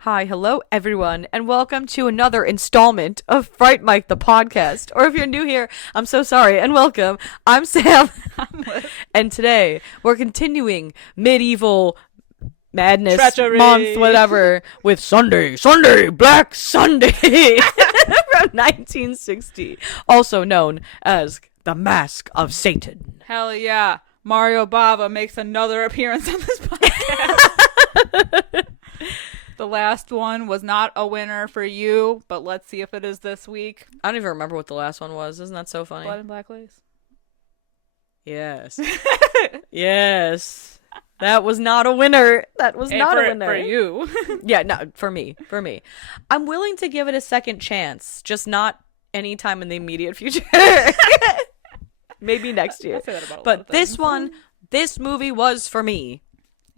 Hi, hello everyone, and welcome to another installment of Fright Mic, the podcast. Or if you're new here, I'm so sorry, and welcome. I'm Sam, and today we're continuing medieval madness Treachery. month, whatever, with Sunday, Black Sunday from 1960, also known as The Mask of Satan. Hell yeah. Mario Bava makes another appearance on this podcast. The last one was not a winner for you, but let's see if it is this week. I don't even remember what the last one was. Isn't that so funny? Blood and Black Lace. Yes. Yes. That was not a winner. That was not a winner. For you. Yeah, no, for me. I'm willing to give it a second chance, just not anytime in the immediate future. Maybe next year. I say that about a lot But of this things. this movie was for me.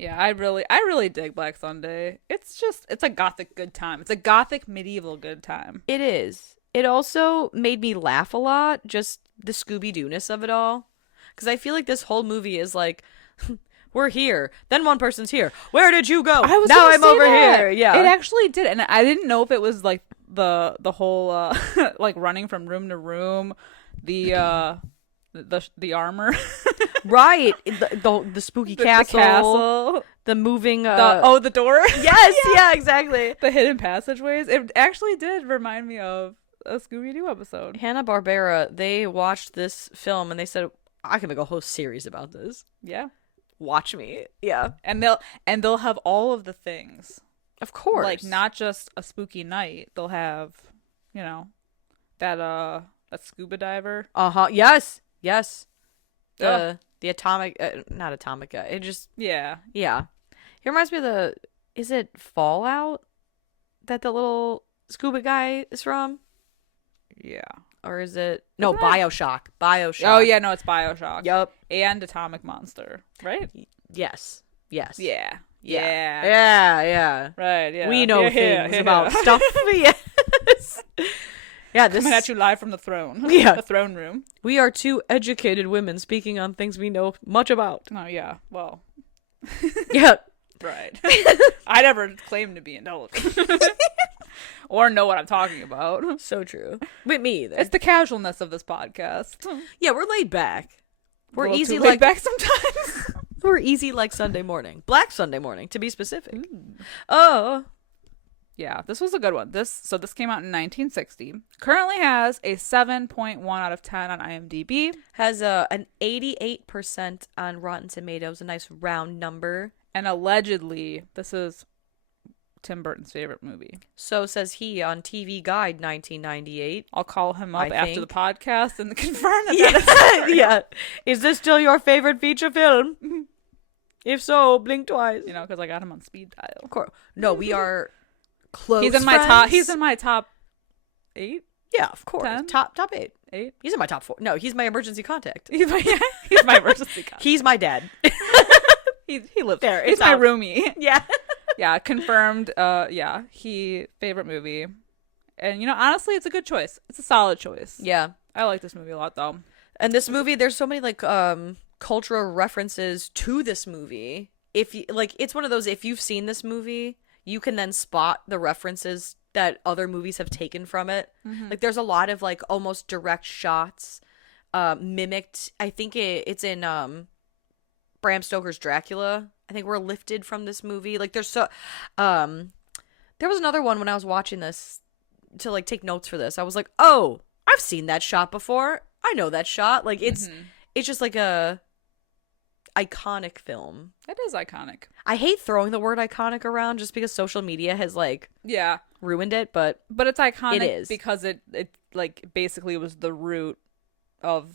Yeah, I really dig Black Sunday. It's a gothic good time. It's a gothic medieval good time. It is. It also made me laugh a lot, just the Scooby-Doo-ness of it all. Because I feel like this whole movie is like, we're here. Then one person's here. Where did you go? Now I'm over here. Yeah. It actually did. And I didn't know if it was like the whole like running from room to room, the armor. Right. The spooky castle. The moving the door. Yes, yeah, exactly. The hidden passageways. It actually did remind me of a Scooby-Doo episode. Hanna-Barbera, they watched this film and they said, I can make a whole series about this. Yeah. Watch me. Yeah. And they'll have all of the things. Of course. Like not just a spooky night. They'll have, that scuba diver. Uh-huh. Yes. The atomic, not atomic guy. It just, yeah. He reminds me of is it Fallout that the little scuba guy is from? Yeah. Or is it? No, Bioshock. Oh, yeah, no, it's Bioshock. Yup. And Atomic Monster, right? Yes. Yeah. Yeah. Right, yeah. We know things about stuff. Yes. Yeah, this coming at you live from the throne. Yeah. The throne room. We are two educated women speaking on things we know much about. Oh, yeah. Well. Yeah. Right. I never claimed to be intelligent. Or know what I'm talking about. So true. With me either. It's the casualness of this podcast. Yeah, we're laid back. We're easy too like laid back sometimes. We're easy like Sunday morning. Black Sunday morning, to be specific. Oh. Yeah, this was a good one. This came out in 1960. Currently has a 7.1 out of 10 on IMDb. Has an 88% on Rotten Tomatoes, a nice round number. And allegedly, this is Tim Burton's favorite movie. So says he on TV Guide 1998. I'll call him up after the podcast and confirm that. Yeah. Yeah. Is this still your favorite feature film? If so, blink twice. Because I got him on speed dial. Of course. No, we are close. He's in my top 8. Yeah, of course. 10? Top 8. 8. He's in my top 4. No, he's my emergency contact. He's my emergency contact. He's my dad. He lives there. He's my roomie. Yeah. Yeah, confirmed. He favorite movie. And honestly, it's a good choice. It's a solid choice. Yeah. I like this movie a lot though. And this movie, there's so many cultural references to this movie. If you it's one of those, if you've seen this movie, you can then spot the references that other movies have taken from it. Mm-hmm. Like there's a lot of almost direct shots mimicked. I think it's in Bram Stoker's Dracula. I think we're lifted from this movie. There's so there was another one when I was watching this to take notes for this. I was like, "Oh, I've seen that shot before. I know that shot." It's just a iconic film. It is iconic. I hate throwing the word iconic around just because social media has ruined it, but it's iconic. It is because it basically was the root of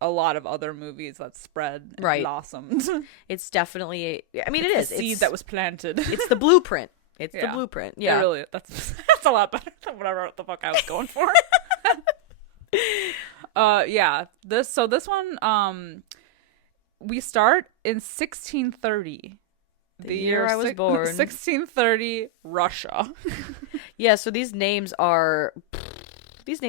a lot of other movies that spread and blossomed. It's definitely, it is. The seed that was planted. It's the blueprint. It's the blueprint. Yeah. It really, that's a lot better than whatever the fuck I was going for. Yeah. This one, we start in 1630. The year I was born. 1630, Russia. Yeah, so these names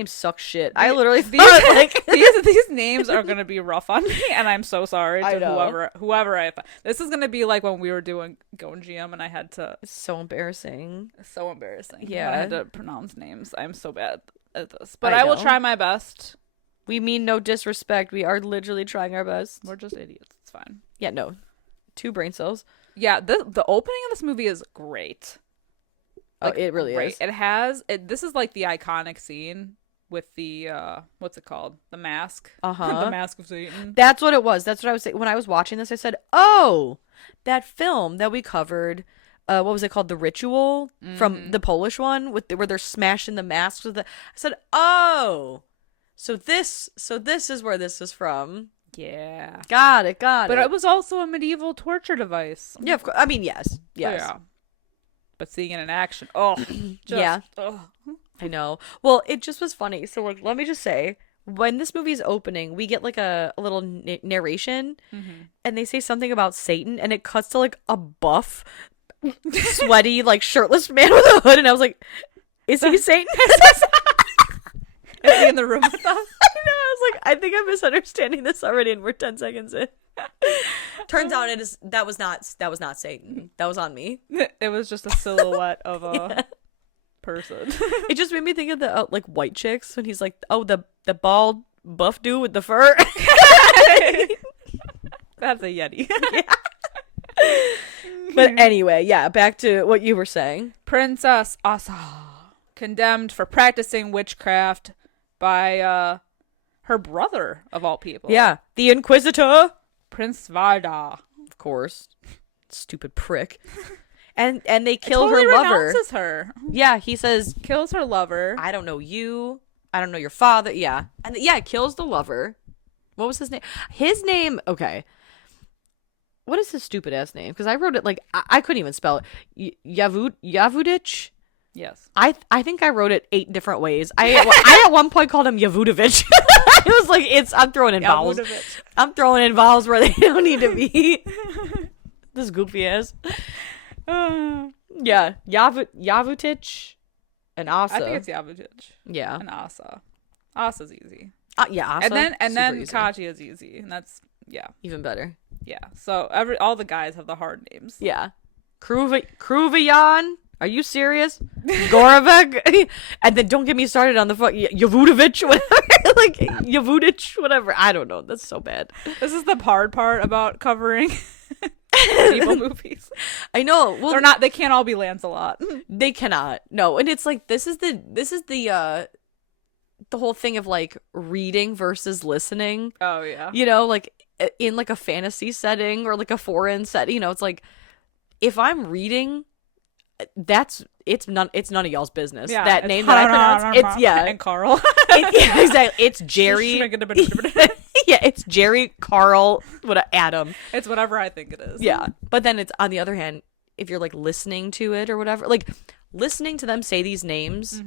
suck shit. The- I literally these, thought like these names are gonna be rough on me, and I'm so sorry I to know. whoever I. This is gonna be like when we were doing Going GM, and I had to. it's so embarrassing. So embarrassing. Yeah. I had to pronounce names. I'm so bad at this, but I I will know. try my best. We mean no disrespect. We are literally trying our best. We're just idiots. It's fine. Yeah, no. 2 brain cells. Yeah, the opening of this movie is great. Oh, it really great. is. It has this is like the iconic scene with the what's it called? The mask. Uh-huh. The mask of Satan. That's what it was. That's what I was saying. When I was watching this, I said, oh, that film that we covered, what was it called? The Ritual from the Polish one where they're smashing the masks with I said, oh, so this is where this is from. Yeah. Got it. But it was also a medieval torture device. Yeah, of course. I mean, yes. Yes. Yeah. But seeing it in action, oh, Yeah. Ugh. I know. Well, it just was funny. So, like, let me just say, when this movie's opening, we get like a little narration, and they say something about Satan, and it cuts to like a buff, sweaty, like shirtless man with a hood, and I was like, "Is he Satan?" Is he in the room with us? I know. I was like, I think I'm misunderstanding this already, and we're 10 seconds in. Turns out that was not Satan. That was on me. It was just a silhouette of a person. It just made me think of the like White Chicks when he's like, oh, the bald buff dude with the fur. That's a Yeti. But anyway, yeah, back to what you were saying. Princess Asa, condemned for practicing witchcraft by her brother of all people. Yeah, the Inquisitor. Prince Varda. Of course. Stupid prick. And they kill totally her lover. Renounces her. Yeah, he says, Kills her lover. I don't know you. I don't know your father. Yeah. And yeah, kills the lover. What was his name? His name, okay. What is his stupid ass name? Because I wrote it like, I couldn't even spell it. Yavudich? Yes. I think I wrote it 8 different ways. I at one point called him Yavudovich. It was like, I'm throwing in vowels. I'm throwing in vowels where they don't need to be. This goofy ass. Yeah, Yavutich and Asa. I think it's Yavutich. Yeah. And Asa. Asa's easy. Yeah, Asa. And then easy. Kachi is easy. And that's, yeah. Even better. Yeah. So all the guys have the hard names. Yeah. Kruvayan. Are you serious? Gorovec? And then don't get me started on the fuck Yavudovich, whatever. Like Yavudich, whatever. I don't know. That's so bad. This is the hard part about covering medieval movies. I know. Well, they can't all be Lancelot. they cannot. No. And it's like this is the whole thing of like reading versus listening. Oh yeah. You know, like in like a fantasy setting or like a foreign setting, you know, it's like if I'm reading, it's none of y'all's business. Yeah, that name that I pronounce, it's and Carl. Yeah, exactly. It's Jerry. Yeah, it's Jerry, Carl, Adam. It's whatever I think it is. Yeah, but then it's on the other hand, if you're like listening to it or whatever, like listening to them say these names,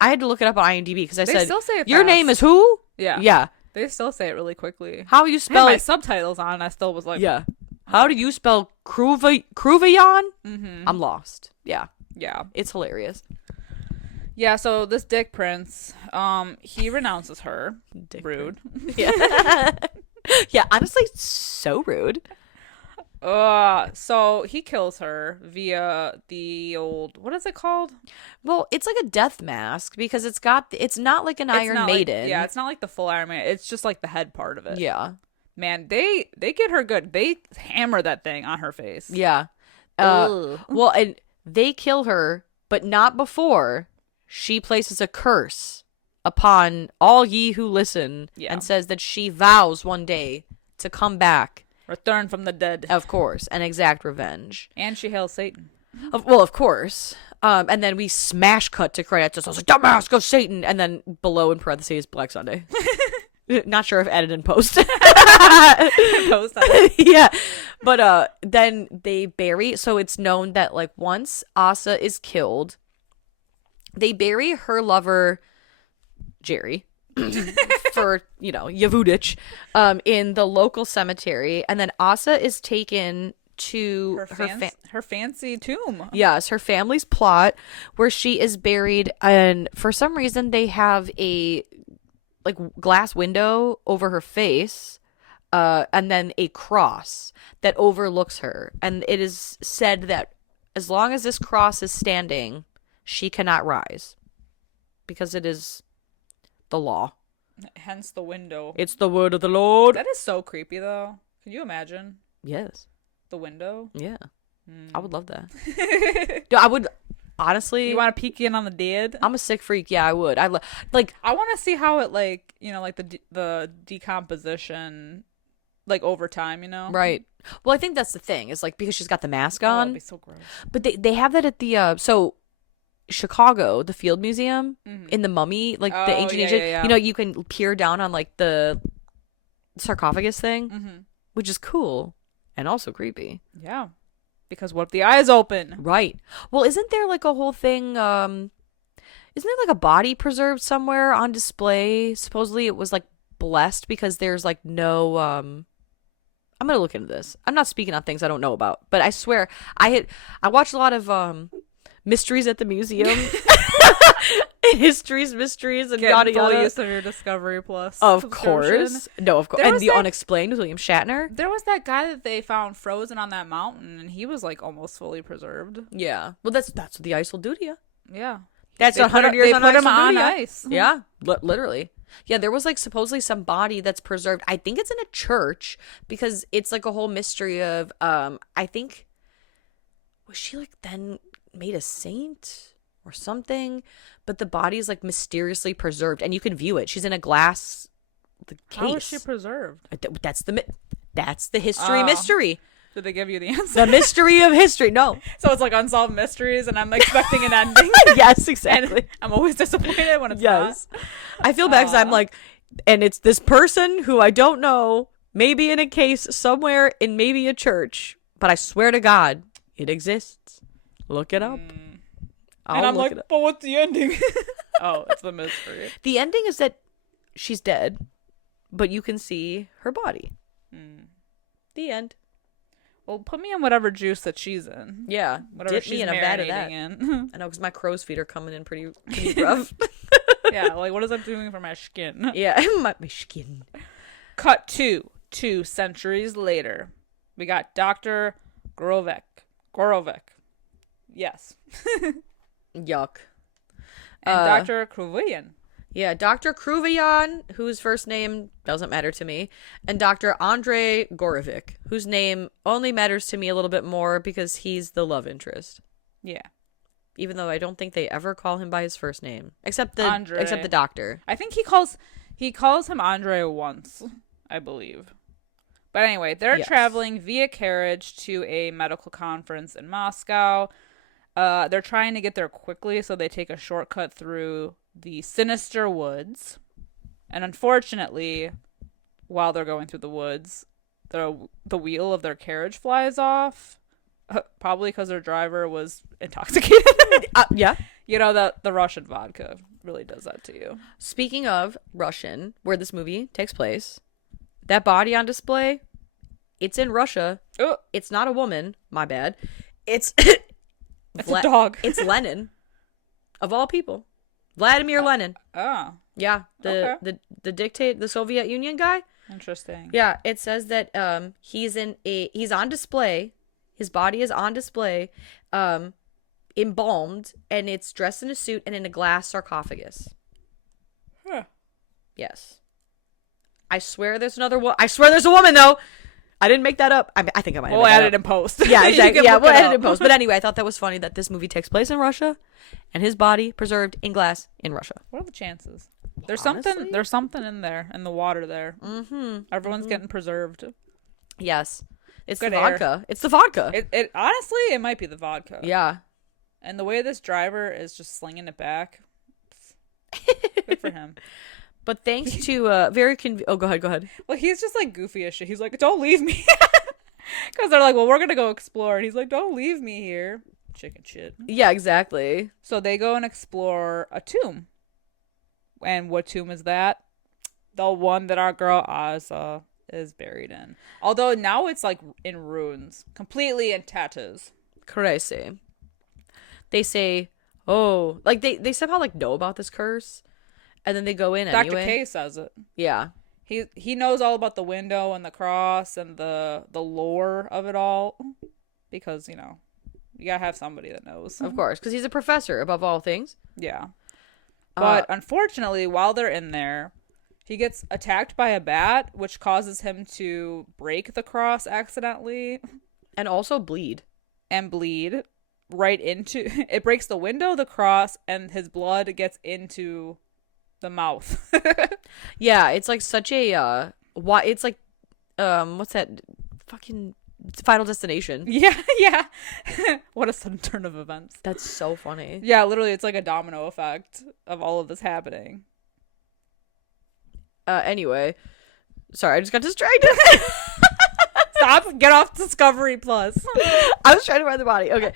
I had to look it up on IMDb because I said, still say it "Your fast. name is who?" Yeah. Yeah. They still say it really quickly. How you I had spell my it? subtitles on. I still was like, Yeah. How do you spell Kruvayan? I'm lost. Yeah. yeah. It's hilarious. Yeah, so this Dick Prince, he renounces her. Dick Rude. Yeah. Yeah, honestly, so rude. So he kills her via the old, what is it called? Well, it's like a death mask because it's not like an Iron not Maiden. Like, yeah, it's not like the full Iron Maiden. It's just like the head part of it. Yeah. Man, they get her good. They hammer that thing on her face. Yeah. Well, and they kill her, but not before she places a curse upon all ye who listen and says that she vows one day to come back. Return from the dead. Of course, and exact revenge. And she hails Satan. Well, of course. And then we smash cut to credits. I was like, "The mask of Satan," and then below in parentheses, Black Sunday. Not sure if edited in post. Post Yeah, but then they bury. So it's known that like once Asa is killed, they bury her lover, Jerry. for, Yavudich, in the local cemetery. And then Asa is taken to her fancy tomb. Yes, her family's plot where she is buried. And for some reason, they have a like glass window over her face. And then a cross that overlooks her. And it is said that as long as this cross is standing, she cannot rise. Because it is the law. Hence the window. It's the word of the Lord. That is so creepy, though. Can you imagine? Yes. The window? Yeah. I would love that. Dude, I would, honestly. You want to peek in on the dead? I'm a sick freak. Yeah, I would. I want to see how it, the decomposition, over time, Right. Well, I think that's the thing. Is because she's got the mask on. That'd be so gross. But they have that at the, Chicago, the Field Museum, in the Mummy, the ancient Egypt. Yeah. You can peer down on, the sarcophagus thing, which is cool and also creepy. Yeah. Because what if the eyes open? Right. Well, isn't there, a whole thing, isn't there, a body preserved somewhere on display? Supposedly it was, blessed because there's, no, I'm gonna look into this. I'm not speaking on things I don't know about, but I swear I watched a lot of mysteries at the museum. Mysteries, and yada yada. Use of your Discovery Plus. Of course. No, of course. And The Unexplained with William Shatner. There was that guy that they found frozen on that mountain, and he was almost fully preserved. Yeah. Well, that's what the ice will do to you. Yeah. That's 100 years on ice. They put him on ice. Yeah. Literally. Yeah, there was supposedly some body that's preserved. I think it's in a church because it's a whole mystery of I think was she then made a saint or something, but the body is mysteriously preserved and you can view it. She's in a glass case. How is she preserved? That's the history mystery. Did they give you the answer? The mystery of history. No. So it's unsolved mysteries and I'm expecting an ending. Yes, exactly. And I'm always disappointed when it's not. I feel bad because I'm and it's this person who I don't know, maybe in a case somewhere in maybe a church, but I swear to God, it exists. Look it up. And I'm but what's the ending? Oh, it's the mystery. The ending is that she's dead, but you can see her body. The end. Well, put me in whatever juice that she's in. Yeah. Whatever she's in a vat of that. In. I know, because my crow's feet are coming in pretty rough. Yeah, what is that doing for my skin? Yeah, my skin. Cut 2 centuries later. We got Dr. Gorovic. Yes. Yuck. And Dr. Kruvian. Yeah, Dr. Kruvian, whose first name doesn't matter to me, and Dr. Andrei Gorovic, whose name only matters to me a little bit more because he's the love interest. Yeah. Even though I don't think they ever call him by his first name, except the doctor. I think he calls him Andre once, I believe. But anyway, they're traveling via carriage to a medical conference in Moscow. They're trying to get there quickly, so they take a shortcut through the sinister woods. And unfortunately, while they're going through the woods, the wheel of their carriage flies off. Probably because their driver was intoxicated. Yeah. The Russian vodka really does that to you. Speaking of Russian, where this movie takes place, that body on display, it's in Russia. Oh. It's not a woman. My bad. It's it's a dog. It's Lenin, of all people. Vladimir Lenin. Oh. Yeah, the dictator, the Soviet Union guy. Interesting. Yeah, it says that he's on display. His body is on display, embalmed, and it's dressed in a suit and in a glass sarcophagus. Huh. Yes. I swear there's another one. I swear there's a woman, though. I didn't make that up. I think I might have We'll add it in post. Yeah, exactly. Yeah, we'll add it in post. But anyway, I thought that was funny that this movie takes place in Russia and his body preserved in glass in Russia. What are the chances? There's something in there, in the water there. Mm-hmm. Everyone's getting preserved. Yes. It's Good the air. vodka. It's the vodka. It honestly, it might be the vodka. Yeah. And the way this driver is just slinging it back, good for him. But thanks to oh, go ahead. Well, he's just goofy as shit. He's like, don't leave me. Because they're like, well, we're going to go explore. And he's like, don't leave me here. Chicken shit. Yeah, exactly. So they go and explore a tomb. And what tomb is that? the one that our girl Asa is buried in. Although now it's like in ruins, completely in tatters. Crazy. They say, oh, like they somehow like know about this curse, and then they go in anyway. Dr. K says it. Yeah. He knows all about the window and the cross and the lore of it all, because you gotta have somebody that knows. Of course, because he's a professor above all things. Yeah. But unfortunately, while they're in there, he gets attacked by a bat, which causes him to break the cross accidentally. And also bleed. And bleed right into... It breaks the window, the cross, and his blood gets into the mouth. Yeah, it's like such a... it's like... what's that? Fucking... Final Destination. Yeah, yeah. What a sudden turn of events. That's so funny. Yeah, literally, it's like a domino effect of all of this happening. Anyway. Sorry, I just got distracted. Stop. Get off Discovery Plus. I was trying to find the body. Okay.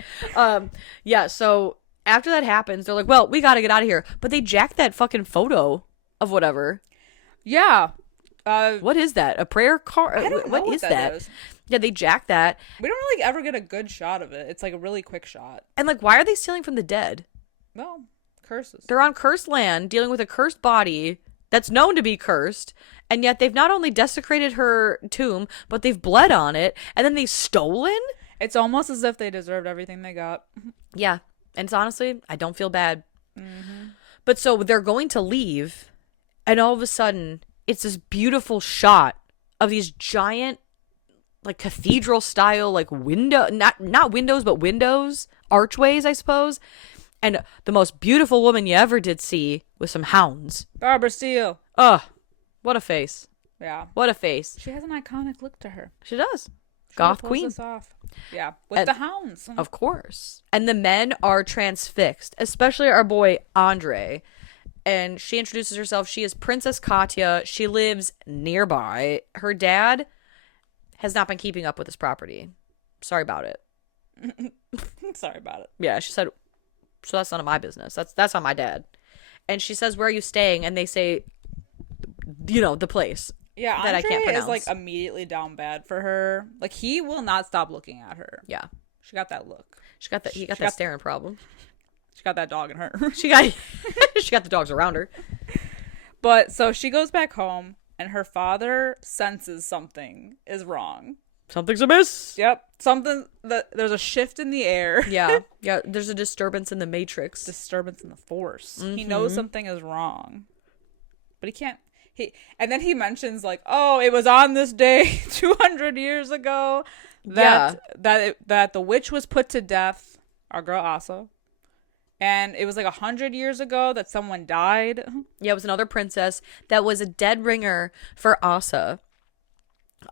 Yeah, so after that happens, they're like, well, we gotta get out of here. But they jack that fucking photo of whatever. Yeah. What is that? A prayer card? I don't know what that is. Yeah, they jack that. We don't really ever get a good shot of it. It's like a really quick shot. And like, why are they stealing from the dead? Well, curses. They're on cursed land, dealing with a cursed body that's known to be cursed, and yet they've not only desecrated her tomb, but they've bled on it, and then they've stolen? It's almost as if they deserved everything they got. Yeah, and it's honestly, I don't feel bad. Mm-hmm. But so they're going to leave, and all of a sudden, it's this beautiful shot of these giant, like cathedral style, like not windows, but windows, archways, I suppose. And the most beautiful woman you ever did see with some hounds. Barbara Steele. Ugh, what a face. Yeah. What a face. She has an iconic look to her. She does. She Goth pulls queen. us off. Yeah. With the hounds. Of course. And the men are transfixed, especially our boy Andre. And she introduces herself. She is Princess Katya. She lives nearby. Her dad has not been keeping up with this property. Sorry about it. Sorry about it. Yeah, she said, so that's none of my business. That's on my dad. And she says, where are you staying? And they say, the place. Yeah, that Andre I can't pronounce. is like immediately down bad for her. Like he will not stop looking at her. Yeah. She got that look. He got that staring problem. She got that dog in her. She got the dogs around her. But so she goes back home and her father senses something is wrong. Something's amiss. Yep. There's a shift in the air. Yeah. Yeah. There's a disturbance in the matrix. Disturbance in the force. Mm-hmm. He knows something is wrong. But he can't. And then he mentions like, oh, it was on this day 200 years ago that the witch was put to death, our girl Asa. And it was like 100 years ago that someone died. Yeah, it was another princess that was a dead ringer for Asa.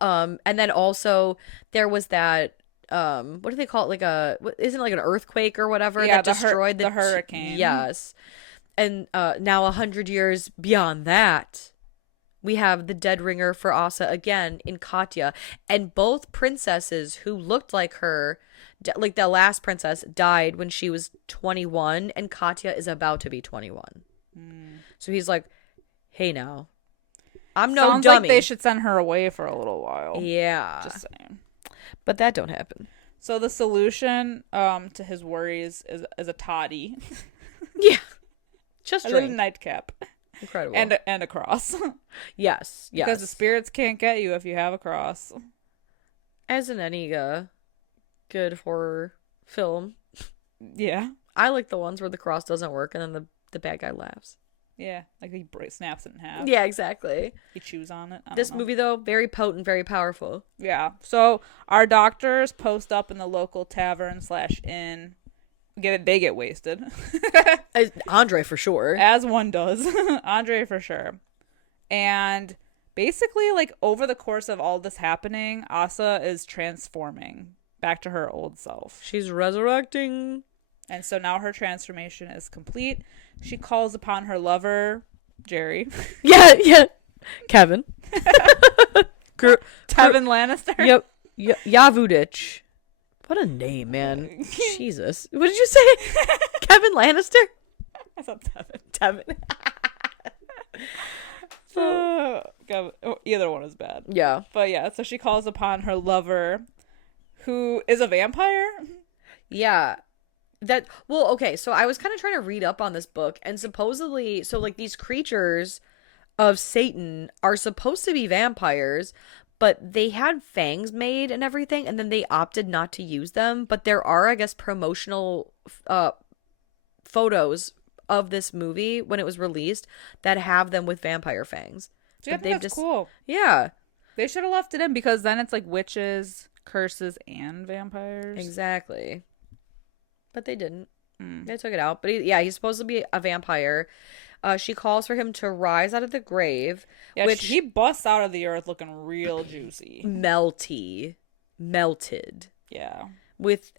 And then also there was that what do they call it? Isn't it like an earthquake or whatever that destroyed the hurricane? Yes. And now 100 years beyond that, we have the dead ringer for Asa again in Katya. And both princesses who looked like her, like the last princess, died when she was 21, and Katya is about to be 21. So he's like, hey now, I'm no Sounds dummy. Like they should send her away for a little while. Yeah. Just saying. But that don't happen. So the solution to his worries is a toddy. Yeah. Just a drink. little nightcap. Incredible. And a cross. Yes. Because the spirits can't get you if you have a cross. As in any good horror film. Yeah. I like the ones where the cross doesn't work and then the bad guy laughs. Yeah. Like he snaps it in half. Yeah, exactly. He chews on it. This movie, though, very potent, very powerful. Yeah. So our doctors post up in the local tavern/inn. They get wasted. Andre for sure. As one does. Andre for sure. And basically, like, over the course of all this happening, Asa is transforming back to her old self. She's resurrecting. And so now her transformation is complete. She calls upon her lover, Jerry. Yeah. Kevin. Tevin Lannister. Yep. Yavudich. What a name, man. Jesus. What did you say? Kevin Lannister? I thought Tevin. Either one is bad. Yeah. But yeah, so she calls upon her lover, who is a vampire. Yeah. Okay, so I was kind of trying to read up on this book, and supposedly, so like these creatures of Satan are supposed to be vampires, but they had fangs made and everything, and then they opted not to use them. But there are, I guess, promotional photos of this movie when it was released that have them with vampire fangs. Yeah, that's cool. Yeah. They should have left it in, because then it's like witches, curses, and vampires. Exactly. But they didn't. They took it out. But he's supposed to be a vampire. She calls for him to rise out of the grave. Yeah, which he busts out of the earth looking real juicy. Melted. Yeah. With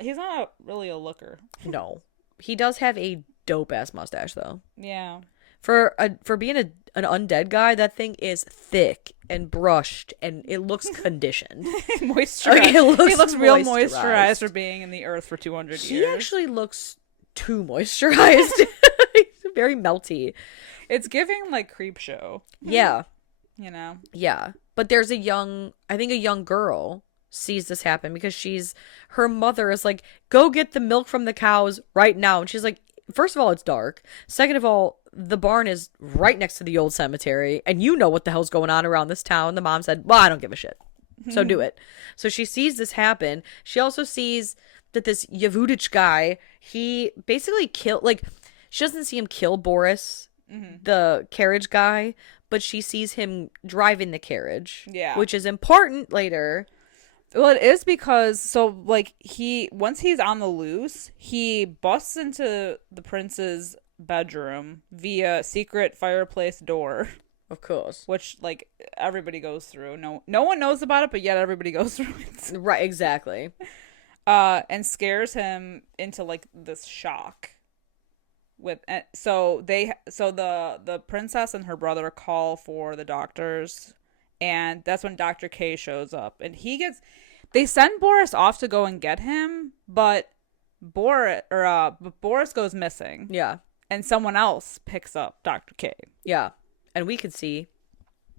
he's not really a looker. No. He does have a dope ass mustache though. Yeah. For being an undead guy, that thing is thick and brushed, and it looks conditioned. Moisturized. Okay, he looks real moisturized for being in the earth for 200 years. He actually looks too moisturized. He's very melty. It's giving like creep show. Yeah. You know? Yeah. But there's a young girl sees this happen because her mother is like, go get the milk from the cows right now. And she's like, first of all, it's dark. Second of all, the barn is right next to the old cemetery, and you know what the hell's going on around this town. The mom said, well, I don't give a shit. So do it. So she sees this happen. She also sees that this Yavudich guy, he basically killed, like, she doesn't see him kill Boris, the carriage guy, but she sees him driving the carriage. Yeah. Which is important later. Well, it is because, so, like, once he's on the loose, he busts into the prince's bedroom via secret fireplace door. Of course. Which, like, everybody goes through. No one knows about it, but yet everybody goes through it. Right, exactly. And scares him into, like, this shock. So the princess and her brother call for the doctors, and that's when Dr. K shows up, and they send Boris off to go and get him, but Boris goes missing. Yeah. And someone else picks up Dr. K. Yeah. And we can see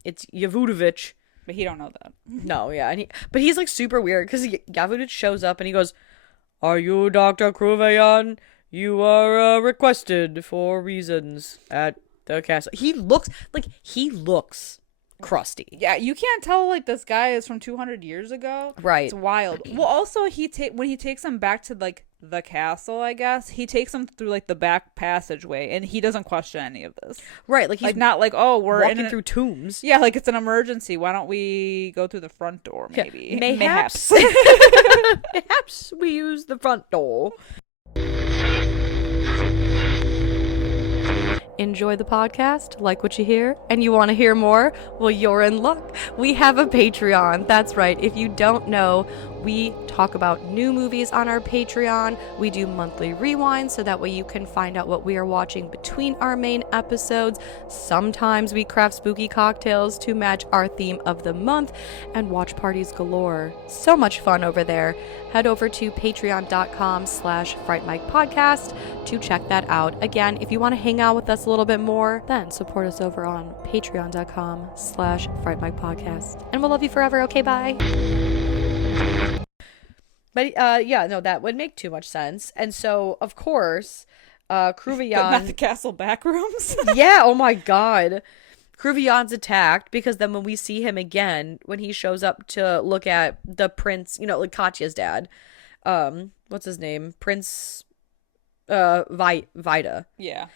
it's Yavudovich. But he don't know that. No, yeah. But he's like super weird because Yavudovich shows up and he goes, "Are you Dr. Kruvayan? You are requested for reasons at the castle." He looks crusty. Yeah, you can't tell like this guy is from 200 years ago. Right. It's wild. Well, also when he takes him back to like the castle, I guess, he takes him through like the back passageway, and he doesn't question any of this. Right, like he's like not like, oh, we're walking through tombs. Yeah, like it's an emergency. Why don't we go through the front door? Maybe. Mayhaps. Perhaps we use the front door. Enjoy the podcast, like what you hear, and you want to hear more? Well, you're in luck. We have a Patreon. That's right. If you don't know, we talk about new movies on our Patreon. We do monthly rewinds so that way you can find out what we are watching between our main episodes. Sometimes we craft spooky cocktails to match our theme of the month, and watch parties galore. So much fun over there. Head over to patreon.com/Fright Mic podcast to check that out. Again, if you want to hang out with us a little bit more, then support us over on patreon.com/Fright Mic podcast. And we'll love you forever. Okay, bye. But yeah, no, that would make too much sense. And so, of course, Kruvayan... But not the castle back rooms? Yeah, oh my god. Kruvayan's attacked because then when we see him again, when he shows up to look at the prince, you know, like Katya's dad, what's his name? Prince Vida. Yeah.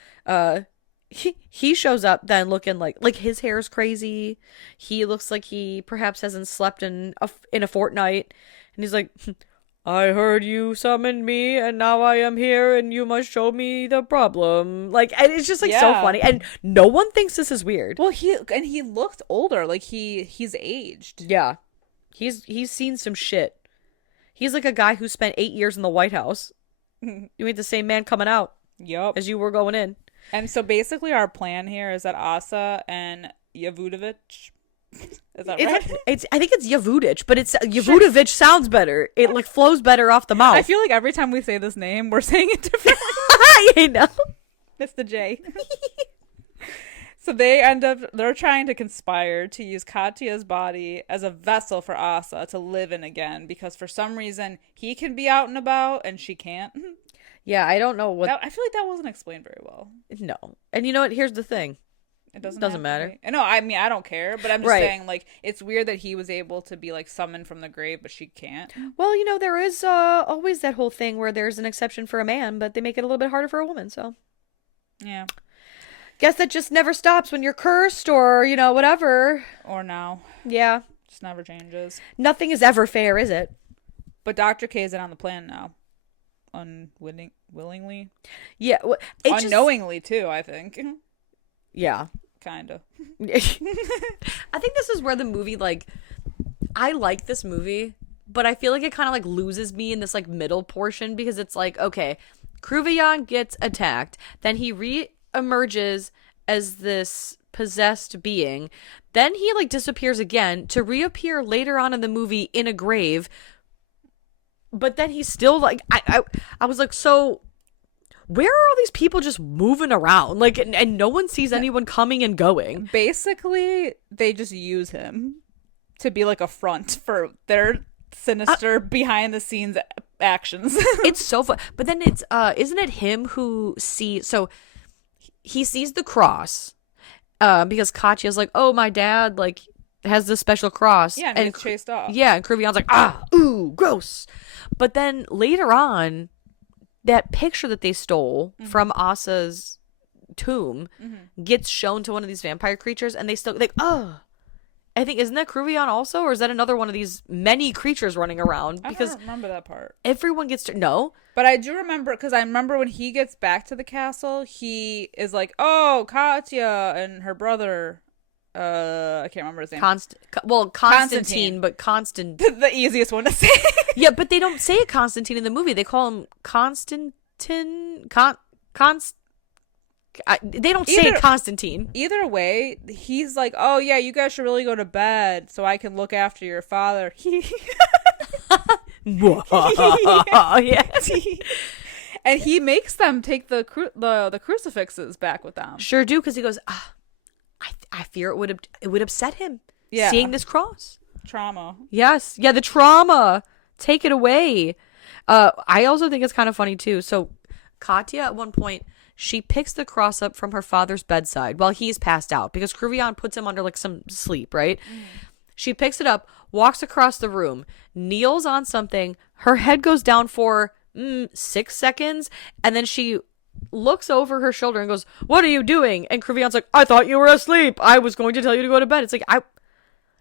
He shows up then looking like his hair is crazy. He looks like he perhaps hasn't slept in a fortnight, and he's like, "I heard you summoned me, and now I am here, and you must show me the problem." Like, and it's just like so funny, and no one thinks this is weird. Well, he looked older, like he's aged. Yeah, he's seen some shit. He's like a guy who spent 8 years in the White House. You ain't the same man coming out. Yep. As you were going in. And so basically, our plan here is that Asa and Yavudovich. Is that right? I think it's Yavudich, but it's Yavudovich sounds better. It like flows better off the mouth. I feel like every time we say this name, we're saying it differently. I know. It's the J. So they're trying to conspire to use Katya's body as a vessel for Asa to live in again, because for some reason he can be out and about and she can't. Yeah, I don't know what. I feel like that wasn't explained very well. No. And you know what? Here's the thing. It doesn't matter. No, I mean, I don't care, but I'm just saying, like, it's weird that he was able to be, like, summoned from the grave, but she can't. Well, there is always that whole thing where there's an exception for a man, but they make it a little bit harder for a woman, so. Yeah. Guess that just never stops when you're cursed or, whatever. Or now. Yeah. Just never changes. Nothing is ever fair, is it? But Dr. K is in on the plan now. Willingly? Yeah. Unknowingly, too, I think. Yeah. Kind of. I think this is where the movie, like, I like this movie, but I feel like it kind of, like, loses me in this, like, middle portion, because it's like, okay, Kruvion gets attacked, then he re-emerges as this possessed being, then he, like, disappears again to reappear later on in the movie in a grave, but then he's still, like, I was like, so where are all these people just moving around? Like, and no one sees anyone coming and going. Basically, they just use him to be like a front for their sinister behind the scenes actions. It's so fun. But then it's isn't it him who he sees the cross because Katya's like, "Oh, my dad like has this special cross." Yeah, and he's chased off. Yeah, and Kruvion's like, "Ooh, gross." But then later on, that picture that they stole from Asa's tomb gets shown to one of these vampire creatures, and they still like, I think, isn't that Kruvion also, or is that another one of these many creatures running around? Because I don't remember that part. Everyone gets to no, but I do remember, because I remember when he gets back to the castle, he is like, "Oh, Katya and her brother." I can't remember his name. Constantine, but Constant. The easiest one to say. Yeah, but they don't say Constantine in the movie. They call him Constantine. They don't say Constantine. Either way, he's like, "Oh yeah, you guys should really go to bed so I can look after your father." Yes. And he makes them take the crucifixes back with them. Sure do, because he goes, I fear it would upset him. Yeah. Seeing this cross. Trauma. Yes. Yeah, the trauma. Take it away. I also think it's kind of funny too. So Katya at one point, she picks the cross up from her father's bedside while he's passed out, because Kruvion puts him under like some sleep, right? She picks it up, walks across the room, kneels on something. Her head goes down for 6 seconds, and then she looks over her shoulder and goes, "What are you doing?" And Kruvion's like, "I thought you were asleep. I was going to tell you to go to bed." It's like, I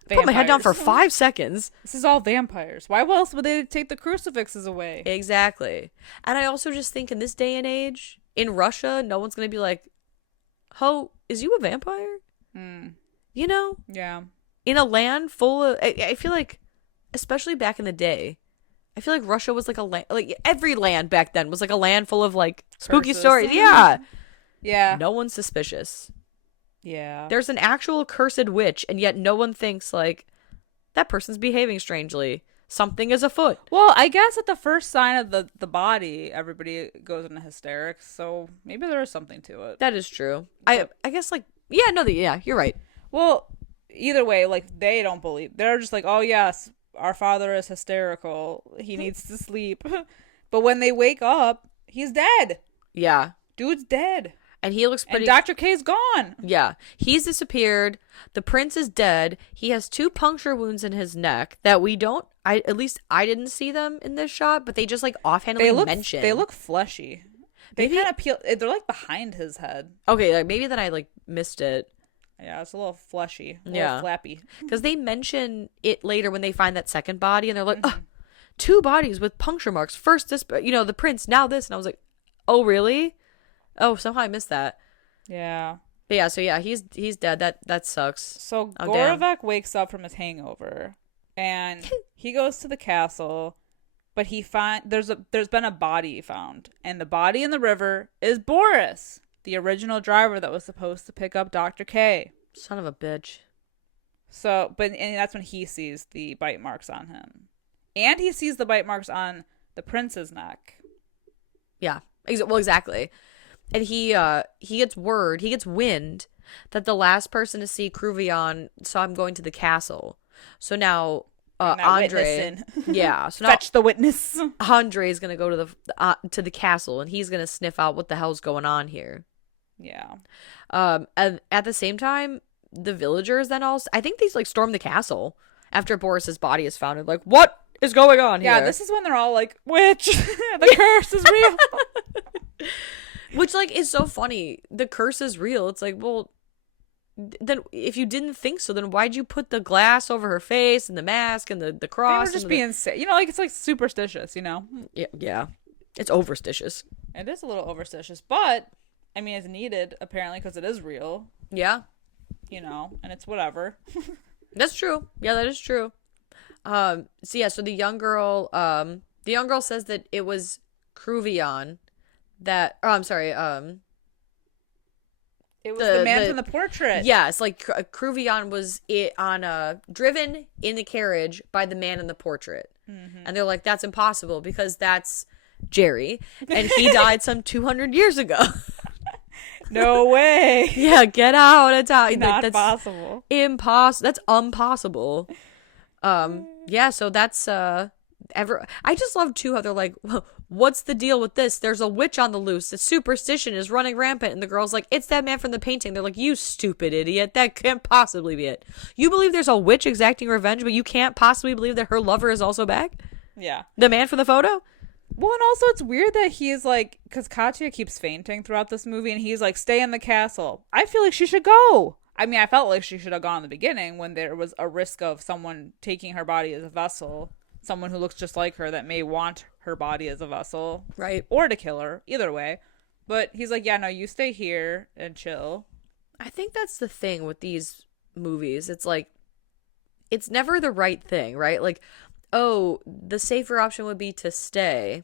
put my head down for 5 seconds. This is all vampires. Why else would they take the crucifixes away? Exactly. And I also just think in this day and age, in Russia, no one's going to be like, "Ho, is you a vampire?" Yeah. In a land full of, I feel like, especially back in the day, I feel like Russia was like a land, like every land back then was like a land full of like spooky Curses. stories. Yeah. Yeah. No one's suspicious. Yeah. There's an actual cursed witch, and yet no one thinks like that person's behaving strangely. Something is afoot. Well, I guess at the first sign of the body, everybody goes into hysterics. So maybe there is something to it. That is true. I guess like, yeah, no, yeah, you're right. Well, either way, like they don't believe. They're just like, "Oh yes, our father is hysterical. He needs to sleep." But when they wake up, he's dead. Yeah. Dude's dead. And he looks pretty... And Dr. K's gone. Yeah. He's disappeared. The prince is dead. He has 2 puncture wounds in his neck that we don't... At least I didn't see them in this shot, but they just like offhandedly mention. They look fleshy. They kind of peel... They're like behind his head. Okay, like maybe then I like missed it. Yeah, it's a little fleshy. A little flappy. Because they mention it later when they find that second body, and they're like, 2 bodies with puncture marks. First this, the prince, now this. And I was like, oh, really? Oh, somehow I missed that. Yeah. But yeah, so yeah, he's dead. That sucks. So Gorovec wakes up from his hangover, and he goes to the castle, but there's been a body found, and the body in the river is Boris, the original driver that was supposed to pick up Dr. K. Son of a bitch. So, and that's when he sees the bite marks on him, and he sees the bite marks on the prince's neck. Yeah. Well, exactly. And he gets wind that the last person to see Crouvion saw him going to the castle. So now Andre, yeah, so now fetch the witness. Andre is gonna go to the castle, and he's gonna sniff out what the hell's going on here. Yeah. And at the same time, the villagers then also, I think these like storm the castle after Boris's body is found. And like, what is going on here? Yeah, this is when they're all like, witch, the curse is real. Which like is so funny. The curse is real. It's like, well, then if you didn't think so, then why'd you put the glass over her face and the mask and the cross? They were just being sick. You know, like it's like superstitious, Yeah. It's overstitious. It is a little overstitious, but I mean, it's needed apparently because it is real. Yeah. And it's whatever. That's true. Yeah, that is true. So the young girl says that it was Crouvion that, oh, I'm sorry, it was the man from the portrait. Yes, like Crouvion was driven in the carriage by the man in the portrait. Mm-hmm. And they're like, that's impossible because that's Jerry. And he died some 200 years ago. No way. Yeah, get out of town. Not that's possible. That's impossible. Yeah, so that's I just love too how they're like, what's the deal with this? There's a witch on the loose. The superstition is running rampant. And the girl's like, it's that man from the painting. They're like, you stupid idiot. That can't possibly be it. You believe there's a witch exacting revenge, but you can't possibly believe that her lover is also back? Yeah. The man from the photo? Well, and also it's weird that he's like, because Katya keeps fainting throughout this movie, and he's like, stay in the castle. I feel like she should go. I mean, I felt like she should have gone in the beginning when there was a risk of someone taking her body as a vessel, someone who looks just like her that may want her body as a vessel. Right. Or to kill her, either way. But he's like, yeah, no, you stay here and chill. I think that's the thing with these movies. It's like, it's never the right thing, right? Like, oh, the safer option would be to stay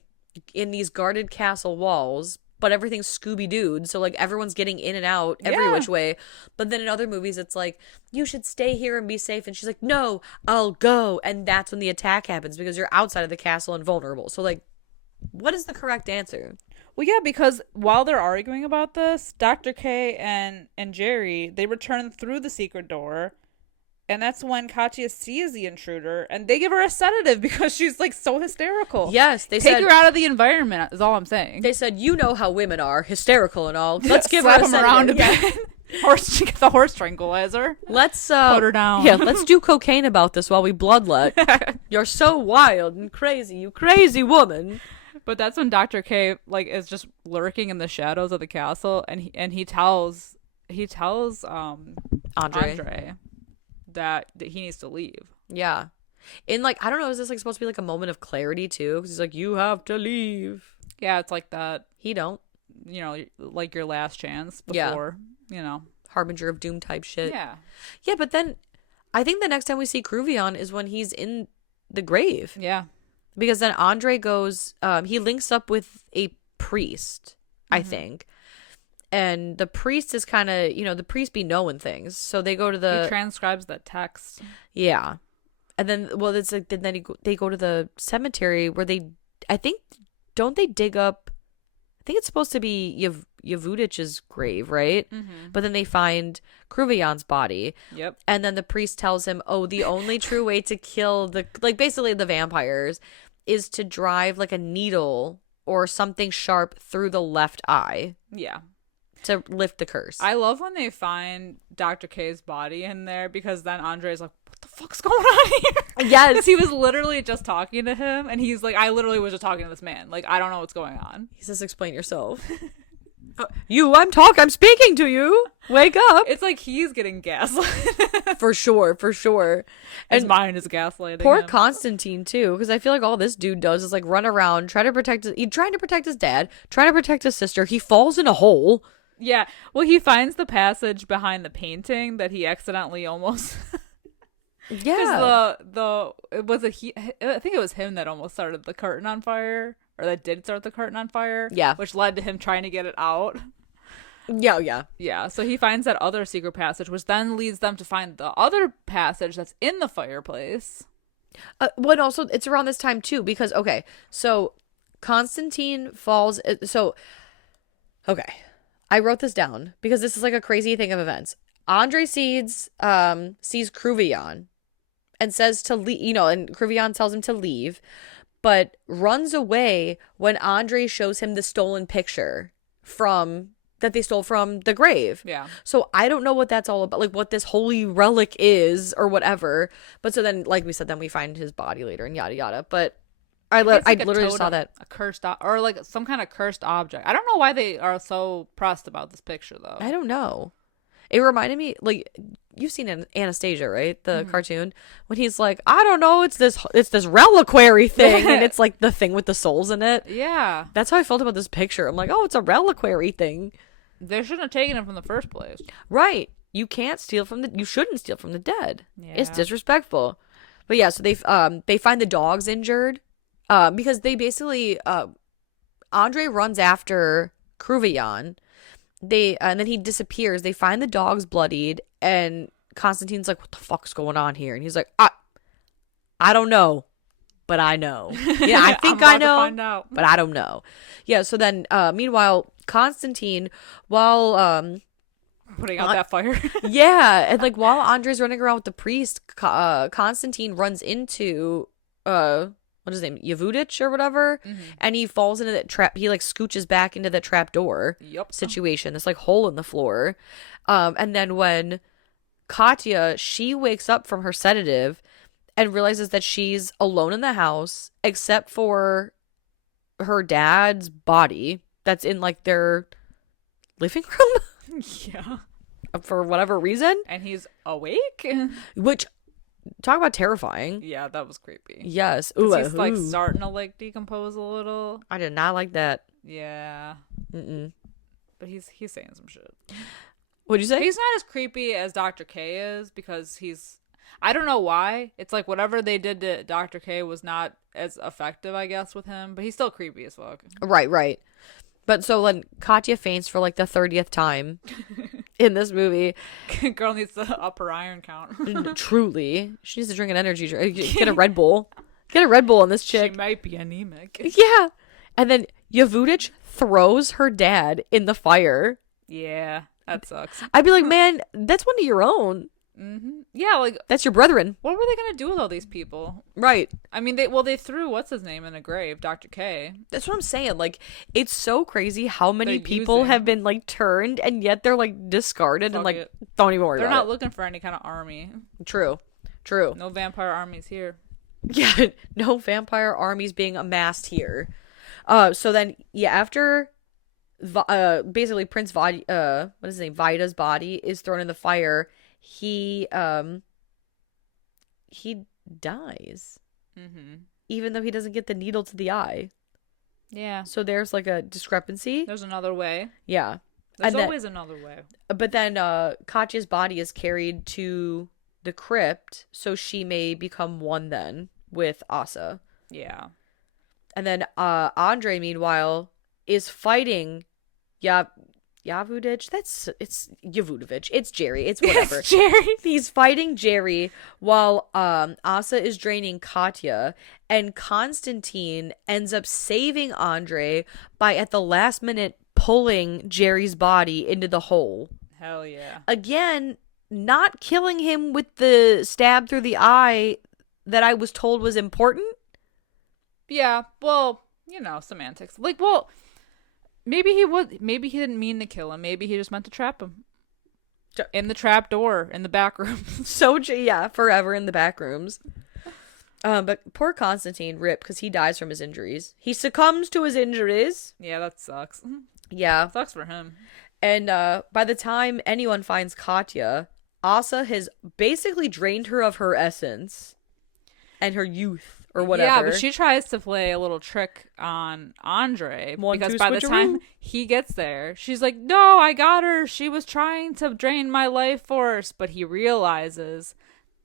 in these guarded castle walls, but everything's Scooby-Dooed, so like everyone's getting in and out every which way. But then in other movies, it's like, you should stay here and be safe. And she's like, no, I'll go. And that's when the attack happens because you're outside of the castle and vulnerable. So like, what is the correct answer? Well, yeah, because while they're arguing about this, Dr. K and Jerry, they return through the secret door. And that's when Katya sees the intruder, and they give her a sedative because she's like so hysterical. Yes, they take said, her out of the environment. Is all I'm saying. They said, you know how women are, hysterical and all. Let's give her a sedative. Around a bit. She gets the horse tranquilizer. Let's put her down. Yeah, let's do cocaine about this while we bloodlet. You're so wild and crazy, you crazy woman. But that's when Dr. K like is just lurking in the shadows of the castle, and he tells Andre that he needs to leave. Yeah. In like, I don't know, is this like supposed to be like a moment of clarity too? Because he's like, you have to leave. Yeah, it's like that. He don't. Like your last chance before, Harbinger of doom type shit. Yeah. Yeah, but then I think the next time we see Crouvion is when he's in the grave. Yeah. Because then Andre goes, he links up with a priest, I think. And the priest is kind of, the priest be knowing things. So they go to He transcribes that text. Yeah. And then, well, it's like, then they go to the cemetery where don't they dig up, I think it's supposed to be Yavudic's grave, right? Mm-hmm. But then they find Crouvion's body. Yep. And then the priest tells him, oh, the only true way to kill basically the vampires is to drive like a needle or something sharp through the left eye. Yeah. To lift the curse. I love when they find Dr. K's body in there because then Andre's like, what the fuck's going on here? Yes. Because he was literally just talking to him and he's like, I literally was just talking to this man. Like, I don't know what's going on. He says, explain yourself. I'm speaking to you. Wake up. It's like he's getting gaslit. For sure. His mind is gaslighting poor him. Constantine too, because I feel like all this dude does is like run around, trying to protect his dad, trying to protect his sister. He falls in a hole. Yeah. Well, he finds the passage behind the painting that he accidentally almost. Yeah. I think it was him that almost started the curtain on fire, or that did start the curtain on fire. Yeah. Which led to him trying to get it out. Yeah. Yeah. So he finds that other secret passage, which then leads them to find the other passage that's in the fireplace. Well, and also it's around this time too, because so Constantine falls. Okay. I wrote this down because this is like a crazy thing of events. Andre sees Crouvion and says to leave, and Crouvion tells him to leave, but runs away when Andre shows him the stolen picture that they stole from the grave. Yeah. So I don't know what that's all about, like what this holy relic is or whatever. But so then, like we said, then we find his body later and yada yada. But I literally just saw that. A cursed or like some kind of cursed object. I don't know why they are so pressed about this picture though. I don't know. It reminded me, like, you've seen Anastasia, right? The cartoon, when he's like, I don't know, it's this reliquary thing, and it's like the thing with the souls in it. Yeah. That's how I felt about this picture. I'm like, oh, it's a reliquary thing. They shouldn't have taken it from the first place. Right. You can't steal you shouldn't steal from the dead. Yeah. It's disrespectful. But yeah, so they find the dogs injured, because they basically, Andre runs after Crouvion. And then he disappears. They find the dogs bloodied, and Constantine's like, what the fuck's going on here? And he's like, I don't know, but I know. Yeah, I think I know, find out. but I don't know. Yeah, so then, meanwhile, Constantine, while, putting out that fire. yeah, and like while Andre's running around with the priest, Constantine runs into, what is his name, Yavudich or whatever, and he falls into that trap. He like scooches back into the trap door situation, this like hole in the floor. And then when Katya, she wakes up from her sedative and realizes that she's alone in the house except for her dad's body that's in like their living room. Yeah. For whatever reason. And he's awake? Which, talk about terrifying. Yeah, that was creepy. Yes. Ooh, he's like starting to like decompose a little. I did not like that. Yeah. Mm-mm. But he's saying some shit. What'd you say? He's not as creepy as Dr. K is because I don't know why. It's like whatever they did to Dr. K was not as effective, I guess, with him. But he's still creepy as fuck. Right. But so when Katya faints for like the 30th time in this movie. Girl needs to up her iron count. Truly. She needs to drink an energy drink. Get a Red Bull. Get a Red Bull on this chick. She might be anemic. Yeah. And then Yavudich throws her dad in the fire. Yeah, that sucks. I'd be like, man, that's one of your own. Mm-hmm. Yeah, like that's your brethren. What were they gonna do with all these people? Right. I mean, they threw what's his name in a grave, Dr. K. That's what I'm saying. Like, it's so crazy how many people have been like turned, and yet they're like discarded. Fuck and like don't even worry. They're about not it. looking for any kind of army. True. No vampire armies here. Yeah, no vampire armies being amassed here. So then, yeah, after basically Prince what is his name? Vida's body is thrown in the fire. He dies. Mm-hmm. Even though he doesn't get the needle to the eye. Yeah. So there's like a discrepancy. There's another way. Yeah. There's always another way. But then Katya's body is carried to the crypt, so she may become one then with Asa. Yeah. And then Andre, meanwhile, is fighting Yavudich. It's Yavudovich. It's Jerry. It's whatever. It's Jerry. He's fighting Jerry while Asa is draining Katya, and Constantine ends up saving Andre by at the last minute pulling Jerry's body into the hole. Hell yeah. Again, not killing him with the stab through the eye that I was told was important. Yeah, well, semantics. Like, well, maybe he didn't mean to kill him. Maybe he just meant to trap him. In the trap door, in the back room. Forever in the back rooms. But poor Constantine, rip, because he dies from his injuries. He succumbs to his injuries. Yeah, that sucks. Yeah. Sucks for him. And by the time anyone finds Katya, Asa has basically drained her of her essence and her youth. Or whatever. Yeah, but she tries to play a little trick on Andre because by the time he gets there, she's like, "No, I got her. She was trying to drain my life force." But he realizes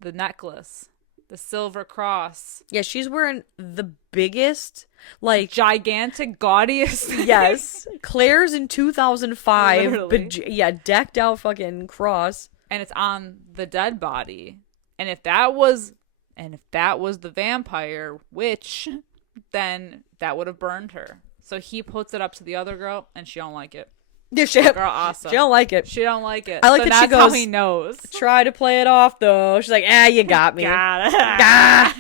the necklace, the silver cross. Yeah, she's wearing the biggest, like gigantic, gaudiest. Yes, Claire's in 2005. Decked out fucking cross, and it's on the dead body. And if that was the vampire witch, then that would have burned her. So he puts it up to the other girl, and she don't like it. Yeah, Girl, awesome. She don't like it. She don't like it. I like so that she that's how goes, he knows. Try to play it off, though. She's like, you got me. Got it. Ah.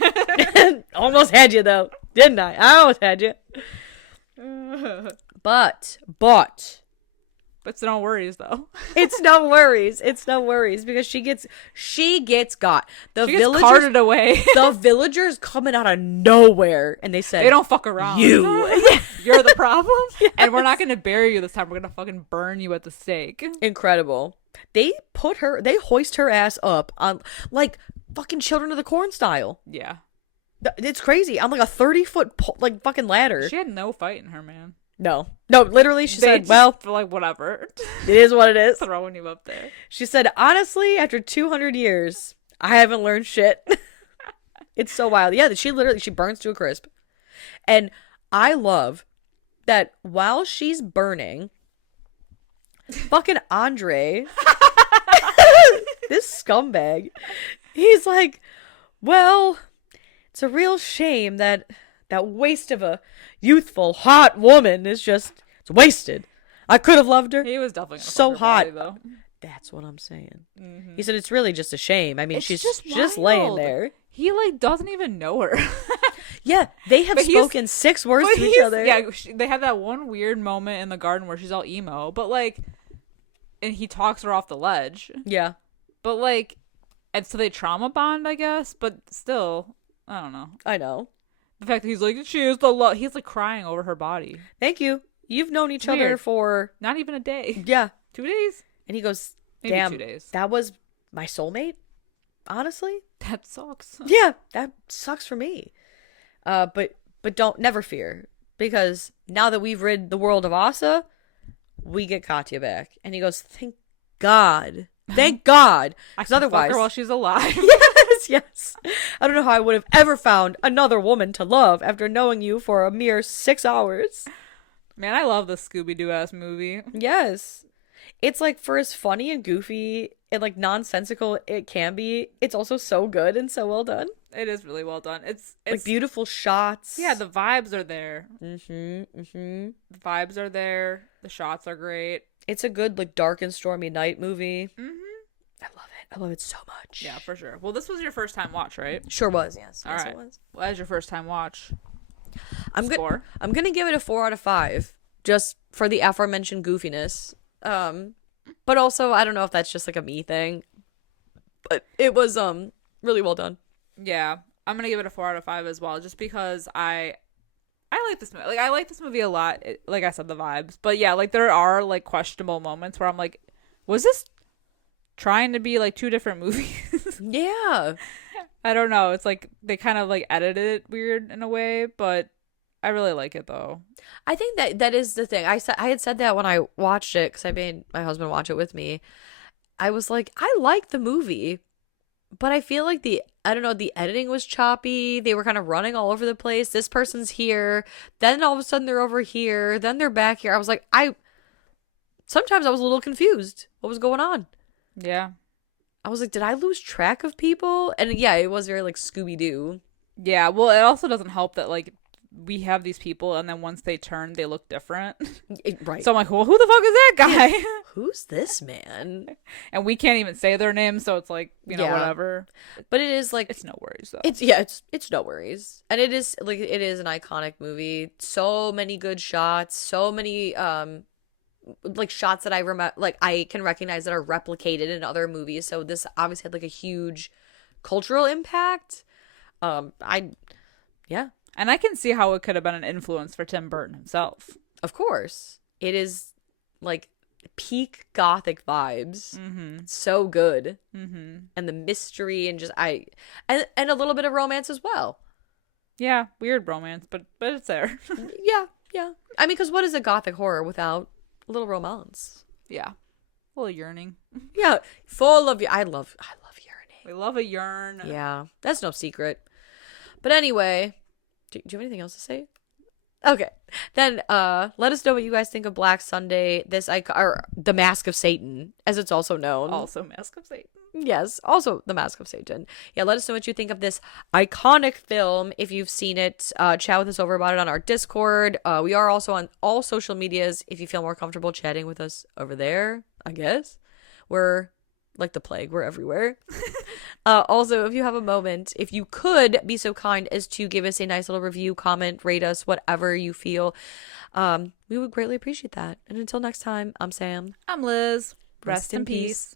Almost had you, though. Didn't I? I almost had you. But it's no worries though. It's no worries. It's no worries because she gets got. She gets carted away. The villagers coming out of nowhere and they said, they don't fuck around. You're the problem. Yes. And we're not gonna bury you this time. We're gonna fucking burn you at the stake. Incredible. They hoist her ass up on like fucking Children of the Corn style. Yeah. It's crazy. On like a 30-foot like fucking ladder. She had no fight in her, man. No, literally, she said, well, like, whatever. It is what it is. Throwing you up there. She said, honestly, after 200 years, I haven't learned shit. It's so wild. Yeah, she burns to a crisp. And I love that while she's burning, fucking Andre, this scumbag, he's like, well, it's a real shame that waste of a youthful, hot woman is just, it's wasted. I could have loved her. He was definitely so hot. body, though. That's what I'm saying. Mm-hmm. He said it's really just a shame. I mean, It's she's just just laying there. He like doesn't even know her. Yeah, they have spoken 6 words to each other. Yeah, they had that one weird moment in the garden where she's all emo, but like, and he talks her off the ledge. Yeah. But like, and so they trauma bond, I guess. But still, I don't know. I know. The fact that he's like, she is the love. He's like crying over her body. Thank you. You've known each Weird. other for Not even a day. Yeah. 2 days. And he goes, Maybe damn, 2 days. that was my soulmate? Honestly? That sucks. Yeah, that sucks for me. But never fear. Because now that we've rid the world of Asa, we get Katya back. And he goes, thank God. Thank God. I can otherwise, fuck her while she's alive. Yes. I don't know how I would have ever found another woman to love after knowing you for a mere 6 hours. Man, I love this Scooby-Doo ass movie. Yes. It's like, for as funny and goofy and like nonsensical it can be, it's also so good and so well done. It is really well done. It's like beautiful shots. Yeah, the vibes are there. The vibes are there. The shots are great. It's a good like dark and stormy night movie. I love it. I love it so much. Yeah, for sure. Well, this was your first time watch, right? Sure was. Yes. All right. It was. Well, as your first time watch, I'm gonna give it a 4 out of 5, just for the aforementioned goofiness. But also I don't know if that's just like a me thing, but it was really well done. Yeah, I'm gonna give it a 4 out of 5 as well, just because I like this movie. Like, I like this movie a lot. Like I said, the vibes. But yeah, like there are like questionable moments where I'm like, was this trying to be like 2 different movies? Yeah. I don't know. It's like they kind of like edited it weird in a way, but I really like it though. I think that is the thing. I had said that when I watched it, because I made my husband watch it with me. I was like, I like the movie, but I feel like the editing was choppy. They were kind of running all over the place. This person's here, then all of a sudden they're over here, then they're back here. I was like, sometimes I was a little confused. What was going on? Yeah. I was like, did I lose track of people? And yeah, it was very like Scooby-Doo. Yeah, well, it also doesn't help that like we have these people and then once they turn, they look different. Right. So I'm like, well, who the fuck is that guy? Who's this man? And we can't even say their names, so it's like, whatever. But it is like, it's no worries though. It's no worries. And it is like, it is an iconic movie. So many good shots, so many like shots that I remember, like I can recognize that are replicated in other movies. So this obviously had like a huge cultural impact. Yeah. And I can see how it could have been an influence for Tim Burton himself. Of course. It is like peak gothic vibes. So good. And the mystery and just and a little bit of romance as well. Yeah, weird romance, but it's there. Yeah. I mean, because what is a gothic horror without a little romance? Yeah. A little yearning. Yeah. Full of I love yearning. We love a yearn. Yeah. That's no secret. But anyway, do you have anything else to say? Okay. Then let us know what you guys think of Black Sunday, or The Mask of Satan, as it's also known. Also Mask of Satan. Yes. Also, The Mask of Satan. Yeah, let us know what you think of this iconic film. If you've seen it, chat with us over about it on our Discord. We are also on all social medias if you feel more comfortable chatting with us over there, I guess. We're like the plague. We're everywhere. Also, if you have a moment, if you could be so kind as to give us a nice little review, comment, rate us, whatever you feel, we would greatly appreciate that. And until next time, I'm Sam. I'm Liz. Rest in peace.